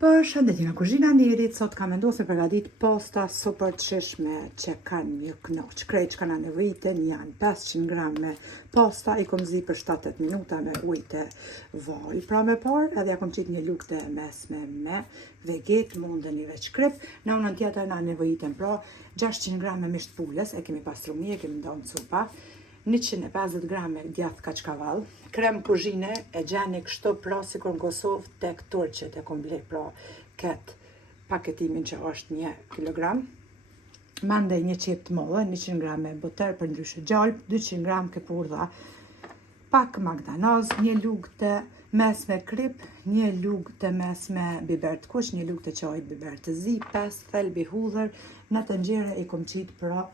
Për shëndetin e kuzhina Nirit, sot kam vendosur përgatit posta super të shishme që kanë një knoq. Krejt që kanë nevojiten janë 500 gram me posta, i kom zi për 7-8 minuta me ujë të vaj. Pra me par, edhe ja kom qit një lukë të mesme me veget, mundën i veç krip. Në unën tjetër na nevojiten pra 600 gram me misht pulës, e kemi pastru mirë, e kemi ndonë cupa. 150 gram me djath kaçkavall, krem kuzhine e gjeni kështu pra si kur në Kosovë tek turqet e kom ble pra ket paketimin që është 1 kilogram. Mandej një qep të mollë, 100 gram me boter për ndryshe gjalp, 200 gram këpurdha, pak magdanoz, një lugë të mesme krip, një lugë të mesme biber të kuq, një lugë të qajt biber të zi, 5 thelbi hudhër, në tenxhere i kom qit pra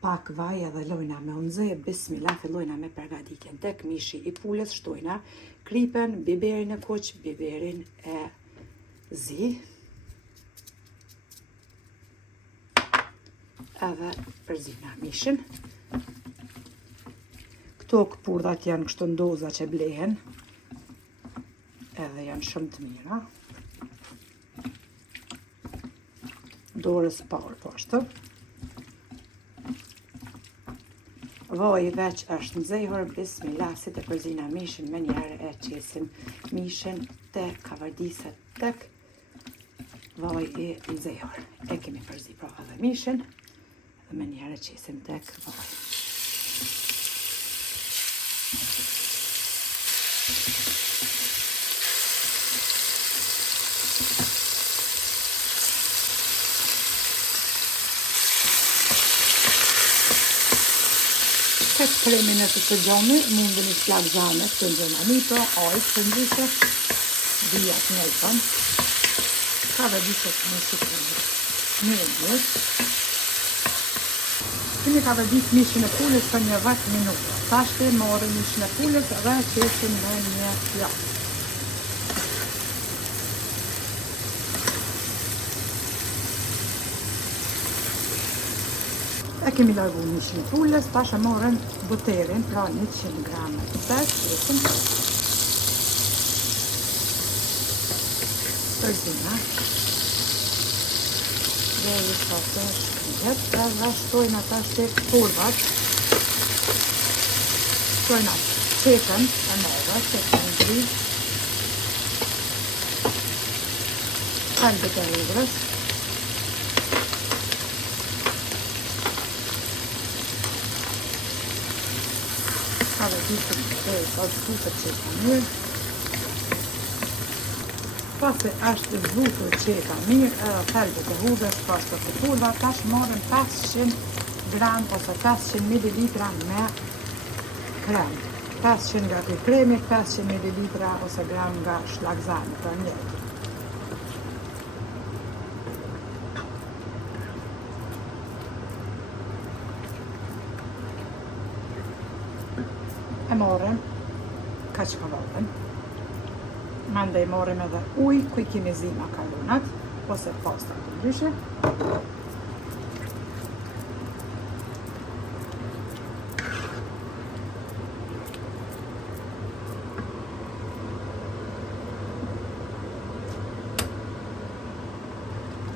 pak vaj edhe lojna me unëzë, bismillah, fillojna me përgatitjen. Tek mishi i pulës shtojna kripen, biberin e kuq, biberin e zi, edhe përzina mishin. Këto këpurdhat janë kështu ndoza që blehen, edhe janë shumë të mira. Dorës parë po ashtu. Vaj veç është nxehur, bismillah, si të përzina mishin, me njerë e qesim mishin të kavardisat tek vaj i nxehur. E kemi përzi pra edhe mishin, dhe me njerë e qesim tek vaj. Këtë kremin e të të gjomi, mundën i shplak zane, këtë ndërna mito, ajt, të ndryshe, dhijat njëjtën, ka dhe dishet në shikënë, një. Kemi ka dhe disht mishin e pulës për një 10 minuta. Tashte morë mishin e pulës dhe qesim në një pjatë. E kemi largu mishin e pulës, tash e morën boterin, pra 100 gram të tek, qesim. Përzina. Dhe i shate shkrihet, edhe shtojnë atash të këpurdhat. Shtojnë qekën e madhe, qekën e ngrid. Thelbet e hudhrës. Ka dhe disëm të zbutur qeka mirë. Pasi është zbutur qeka mirë, edhe thelbet e hudhrës, pas të këpurdha, tash morën 500 gram ose 500 ml me krem. 500 nga këj kremi, 500 ml ose gram nga shlagzani për njërë. E morëm kaçkavallën, mandej morëm edhe ujë, ku i kemi zi makaronat, ose pasta të ndryshe.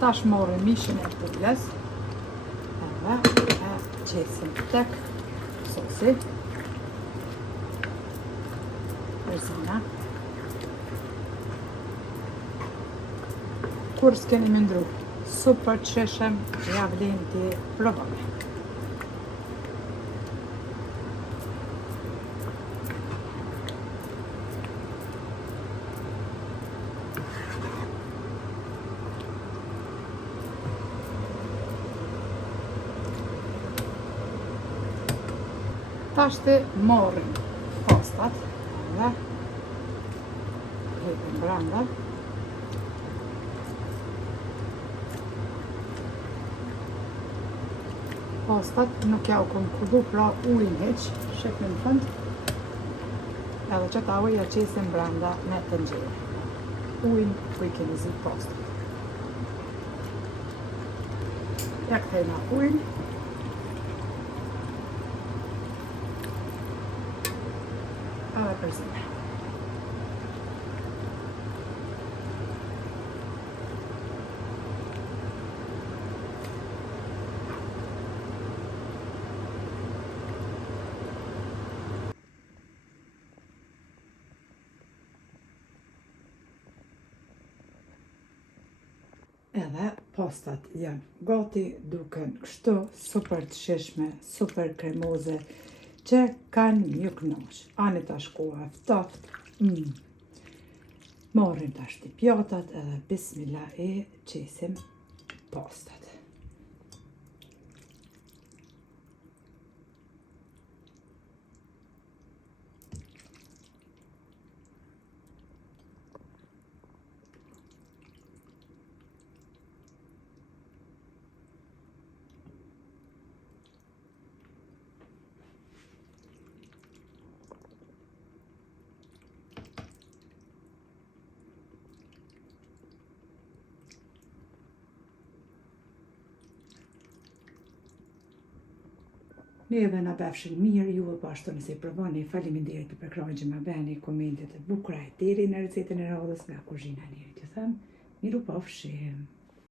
Tash morëm mishin e pulës, edhe e qesim tek sosi. Përzina. Kur s'keni mendru, super të sheshem, ja vlen t'i provoni. Tashti morrim pastat dhe hepim brenda. Pastat nuk ja u kom kullu pra ujnë heq, shekme në fund, edhe që ta ujë ja qesim brenda me tenxhere. Ujnë ku i kemi zi pastat. Ja këthejna ujnë. Edhe përzime. Edhe pastat janë gati, duken kështu, super të shishme, super kremoze, që kanë një knoq. Ani ta shkoha ftoft. Morrim tash të pjatat edhe bismillah e qesim pastat. Neve na befshin mirë, ju e pashtu nëse i provoni, faleminderit për ekranin që më bëni, komentet e bukura deri në recetën e radhës nga kuzhina e Nerit. Ju them, miru pafshim.